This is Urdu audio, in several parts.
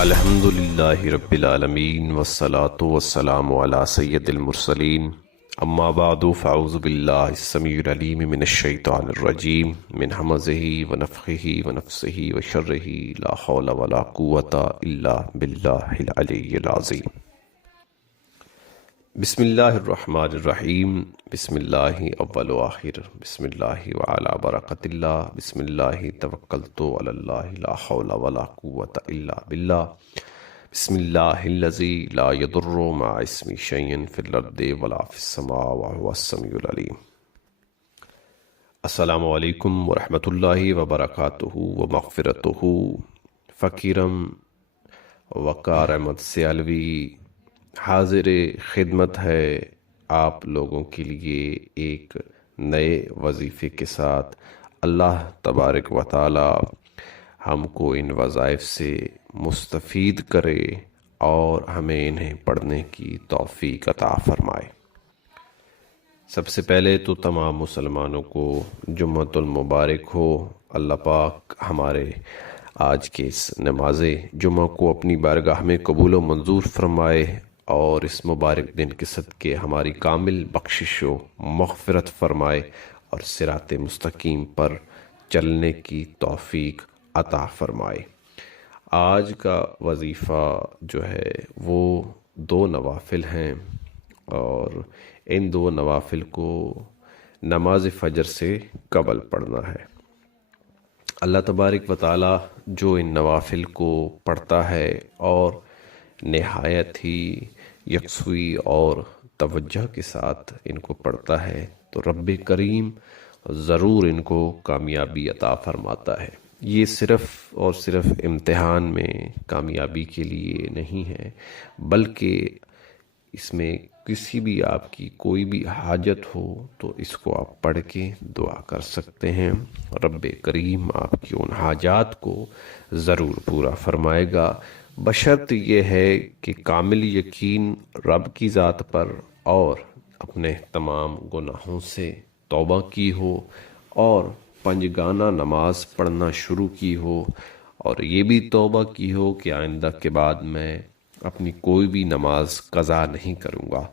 الحمدللہ رب العالمین والصلاة والسلام علی سید المرسلین اما بعد فاعوذ باللہ السمیع العلیم من الشیطان الرجیم من حمزہ ونفخہ ونفسہ وشرہ لا حول ولا قوة الا باللہ العلی العظیم۔ بسم اللہ الرحمن الرحیم، بسم اللہ اول و آخر، بسم اللہ وعلی برکت اللہ، بسم اللہ توکلت علی اللہ لا حول ولا قوة الا باللہ، بسم اللہ الذی لا یضر مع اسمہ شیء فی الارض ولا فی السماء وہو السمیع العلیم۔ السلام علیکم ورحمۃ اللہ وبرکاتہ ومغفرتہ۔ فقیرم وقار احمد سیالوی حاضر خدمت ہے آپ لوگوں کے لیے ایک نئے وظیفے کے ساتھ۔ اللہ تبارک و تعالی ہم کو ان وظائف سے مستفید کرے اور ہمیں انہیں پڑھنے کی توفیق عطا فرمائے۔ سب سے پہلے تو تمام مسلمانوں کو جمعۃ المبارک ہو۔ اللہ پاک ہمارے آج کے اس نماز جمعہ کو اپنی بارگاہ میں قبول و منظور فرمائے اور اس مبارک دن کے صدقے ہماری کامل بخشش و مغفرت فرمائے اور صراط مستقیم پر چلنے کی توفیق عطا فرمائے۔ آج کا وظیفہ جو ہے وہ 2 نوافل ہیں اور ان 2 نوافل کو نماز فجر سے قبل پڑھنا ہے۔ اللہ تبارک و تعالی جو ان نوافل کو پڑھتا ہے اور نہایت ہی یکسوئی اور توجہ کے ساتھ ان کو پڑھتا ہے تو رب کریم ضرور ان کو کامیابی عطا فرماتا ہے۔ یہ صرف اور صرف امتحان میں کامیابی کے لیے نہیں ہے، بلکہ اس میں کسی بھی آپ کی کوئی بھی حاجت ہو تو اس کو آپ پڑھ کے دعا کر سکتے ہیں۔ رب کریم آپ کی ان حاجات کو ضرور پورا فرمائے گا، بشرط یہ ہے کہ کامل یقین رب کی ذات پر اور اپنے تمام گناہوں سے توبہ کی ہو اور 5 گانہ نماز پڑھنا شروع کی ہو اور یہ بھی توبہ کی ہو کہ آئندہ کے بعد میں اپنی کوئی بھی نماز قضا نہیں کروں گا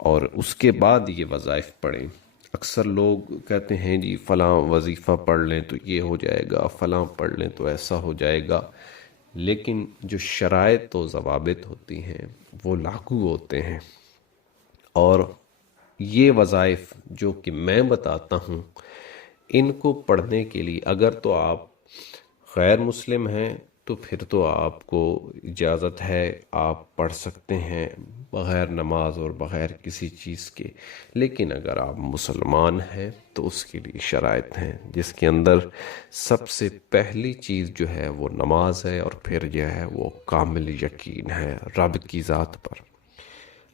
اور اس کے بعد یہ وظائف پڑھیں۔ اکثر لوگ کہتے ہیں جی فلاں وظیفہ پڑھ لیں تو یہ ہو جائے گا، فلاں پڑھ لیں تو ایسا ہو جائے گا، لیکن جو شرائط و ضوابط ہوتی ہیں وہ لاگو ہوتے ہیں۔ اور یہ وظائف جو کہ میں بتاتا ہوں ان کو پڑھنے کے لیے اگر تو آپ غیر مسلم ہیں تو پھر تو آپ کو اجازت ہے، آپ پڑھ سکتے ہیں بغیر نماز اور بغیر کسی چیز کے، لیکن اگر آپ مسلمان ہیں تو اس کے لیے شرائط ہیں، جس کے اندر سب سے پہلی چیز جو ہے وہ نماز ہے اور پھر جو ہے وہ کامل یقین ہے رب کی ذات پر۔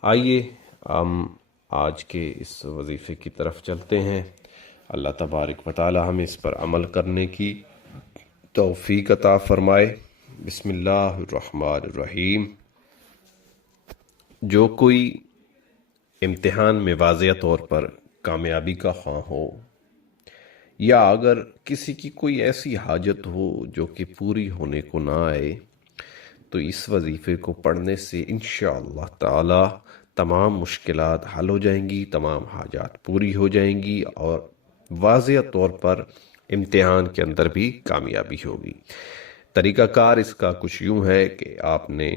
آئیے ہم آج کے اس وظیفے کی طرف چلتے ہیں۔ اللہ تبارک و تعالی ہمیں اس پر عمل کرنے کی توفیق عطا فرمائے۔ بسم اللہ الرحمن الرحیم۔ جو کوئی امتحان میں واضح طور پر کامیابی کا خواہاں ہو یا اگر کسی کی کوئی ایسی حاجت ہو جو کہ پوری ہونے کو نہ آئے تو اس وظیفے کو پڑھنے سے انشاءاللہ تعالی تمام مشکلات حل ہو جائیں گی، تمام حاجات پوری ہو جائیں گی اور واضح طور پر امتحان کے اندر بھی کامیابی ہوگی۔ طریقہ کار اس کا کچھ یوں ہے کہ آپ نے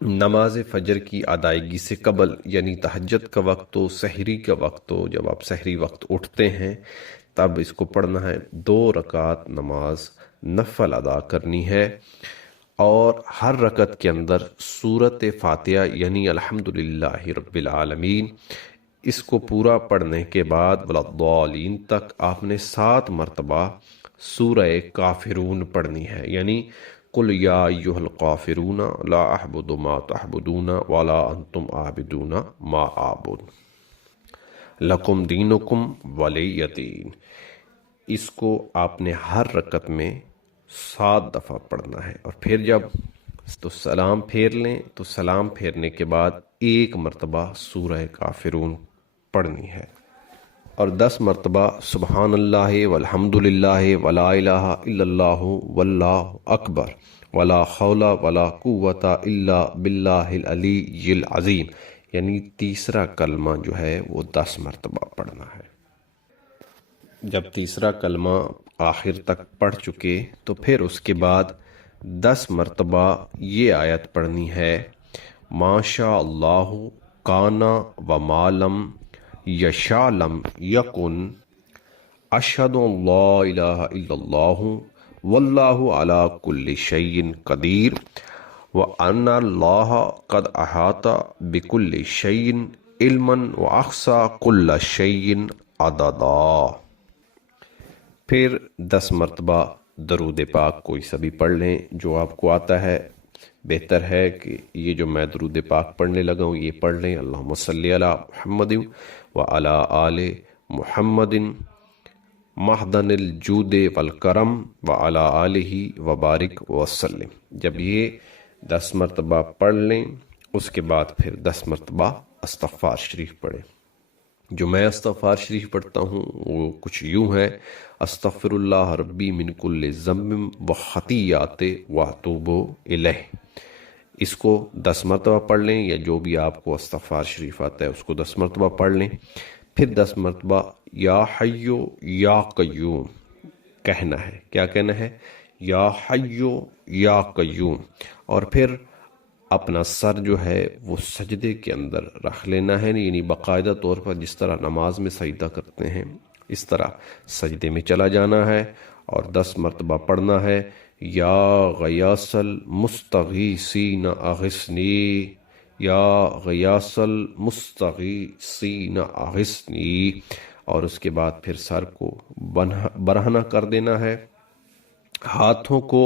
نماز فجر کی ادائیگی سے قبل یعنی تہجد کا وقت ہو، سحری کا وقت ہو، جب آپ سحری وقت اٹھتے ہیں تب اس کو پڑھنا ہے۔ 2 رکعت نماز نفل ادا کرنی ہے اور ہر رکعت کے اندر سورۃ فاتحہ یعنی الحمدللہ رب العالمین اس کو پورا پڑھنے کے بعد وَلَضَّالِّينَ تک آپ نے 7 مرتبہ سورہ کافرون پڑھنی ہے، یعنی قُلْ يَا أَيُّهَا الْقَافِرُونَ لَا أَعْبُدُ مَا تَعْبُدُونَ وَلَا أَنْتُمْ عَابِدُونَ مَا أَعْبُدُ لَكُمْ دِينُكُمْ وَلِيَّ دِينِ۔ اس کو آپ نے ہر رکعت میں 7 دفعہ پڑھنا ہے اور پھر جب تو سلام پھیر لیں تو سلام پھیرنے کے بعد 1 مرتبہ سورہ کافرون پڑھنی ہے۔ اور 10 مرتبہ سبحان اللہ والحمد للہ ولا الہ الا اللہ واللہ اکبر ولا حول ولا قوت الا باللہ العلی العظیم، یعنی تیسرا کلمہ جو ہے وہ 10 مرتبہ پڑھنا ہے۔ جب تیسرا کلمہ آخر تک پڑھ چکے تو پھر اس کے بعد 10 مرتبہ یہ آیت پڑھنی ہے، ما شاء اللہ کانا وما لم یشاء لم یکن، اشہد ان لا الہ الا اللہ واللہ علی کل شیء قدیر وان اللہ قد احاط بکل شیء علما واحصى کل شیء عددا۔ پھر 10 مرتبہ درود پاک کوئی سبھی پڑھ لیں جو آپ کو آتا ہے۔ بہتر ہے کہ یہ جو میں درود پاک پڑھنے لگا ہوں یہ پڑھ لیں، اللہم صلی علی محمد وعلی آل محمد محدن الجود والکرم وعلی آلہ وبارک وسلم۔ جب یہ 10 مرتبہ پڑھ لیں اس کے بعد پھر 10 مرتبہ استغفار شریف پڑھیں۔ جو میں استغفار شریف پڑھتا ہوں وہ کچھ یوں ہے، استغفر اللہ ربی من کل ذنب وخطیئات واتوب الیہ۔ اس کو 10 مرتبہ پڑھ لیں، یا جو بھی آپ کو استغفار شریف آتا ہے اس کو 10 مرتبہ پڑھ لیں۔ پھر 10 مرتبہ یا حیو یا قیوم کہنا ہے۔ کیا کہنا ہے؟ یا حیو یا قیوم۔ اور پھر اپنا سر جو ہے وہ سجدے کے اندر رکھ لینا ہے، یعنی باقاعدہ طور پر جس طرح نماز میں سجدہ کرتے ہیں اس طرح سجدے میں چلا جانا ہے، اور 10 مرتبہ پڑھنا ہے، یا غیاث المستغیثین اغثنی، یا غیاث المستغیثین اغثنی۔ اور اس کے بعد پھر سر کو برہنہ کر دینا ہے، ہاتھوں کو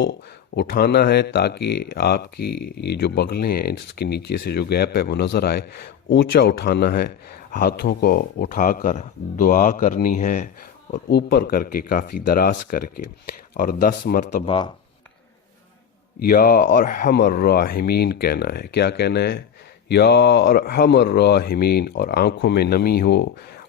اٹھانا ہے تاکہ آپ کی یہ جو بغلیں ہیں اس کے نیچے سے جو گیپ ہے وہ نظر آئے، اونچا اٹھانا ہے، ہاتھوں کو اٹھا کر دعا کرنی ہے، اور اوپر کر کے کافی دراز کر کے، اور 10 مرتبہ یا ارحم الراحمین کہنا ہے۔ کیا کہنا ہے؟ یا ارحم الراحمین، اور آنکھوں میں نمی ہو،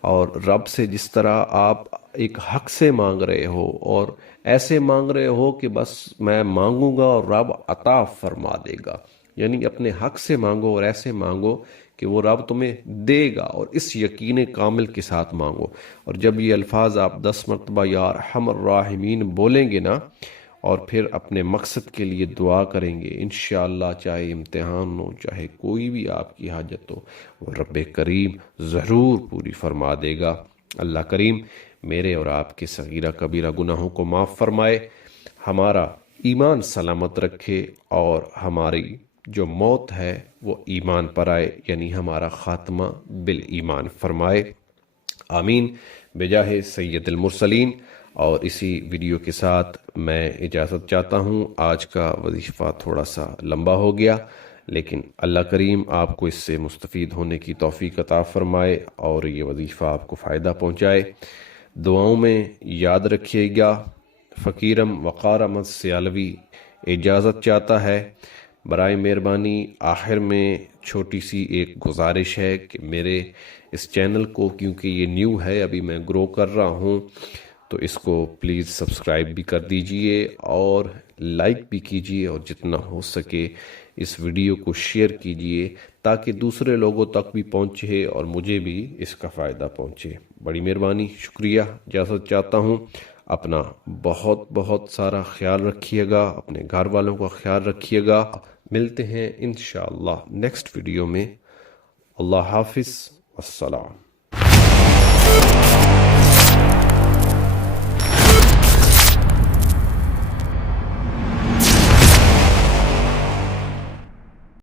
اور رب سے جس طرح آپ ایک حق سے مانگ رہے ہو، اور ایسے مانگ رہے ہو کہ بس میں مانگوں گا اور رب عطا فرما دے گا، یعنی اپنے حق سے مانگو اور ایسے مانگو کہ وہ رب تمہیں دے گا، اور اس یقین کامل کے ساتھ مانگو۔ اور جب یہ الفاظ آپ 10 مرتبہ یا ارحم الراحمین بولیں گے نا، اور پھر اپنے مقصد کے لیے دعا کریں گے، انشاءاللہ چاہے امتحان ہو چاہے کوئی بھی آپ کی حاجت ہو، وہ رب کریم ضرور پوری فرما دے گا۔ اللہ کریم میرے اور آپ کے صغیرہ کبیرہ گناہوں کو معاف فرمائے، ہمارا ایمان سلامت رکھے، اور ہماری جو موت ہے وہ ایمان پر آئے، یعنی ہمارا خاتمہ بالایمان فرمائے، آمین بجاہ سید المرسلین۔ اور اسی ویڈیو کے ساتھ میں اجازت چاہتا ہوں۔ آج کا وظیفہ تھوڑا سا لمبا ہو گیا، لیکن اللہ کریم آپ کو اس سے مستفید ہونے کی توفیق عطا فرمائے اور یہ وظیفہ آپ کو فائدہ پہنچائے۔ دعاؤں میں یاد رکھیے گا۔ فقیرم وقار احمد سیالوی اجازت چاہتا ہے۔ برائے مہربانی آخر میں چھوٹی سی ایک گزارش ہے کہ میرے اس چینل کو، کیونکہ یہ نیو ہے، ابھی میں گرو کر رہا ہوں، تو اس کو پلیز سبسکرائب بھی کر دیجئے اور لائک بھی کیجئے، اور جتنا ہو سکے اس ویڈیو کو شیئر کیجئے تاکہ دوسرے لوگوں تک بھی پہنچے اور مجھے بھی اس کا فائدہ پہنچے۔ بڑی مہربانی، شکریہ، اجازت چاہتا ہوں۔ اپنا بہت بہت سارا خیال رکھیے گا، اپنے گھر والوں کا خیال رکھیے گا۔ ملتے ہیں انشاءاللہ نیکسٹ ویڈیو میں۔ اللہ حافظ، والسلام۔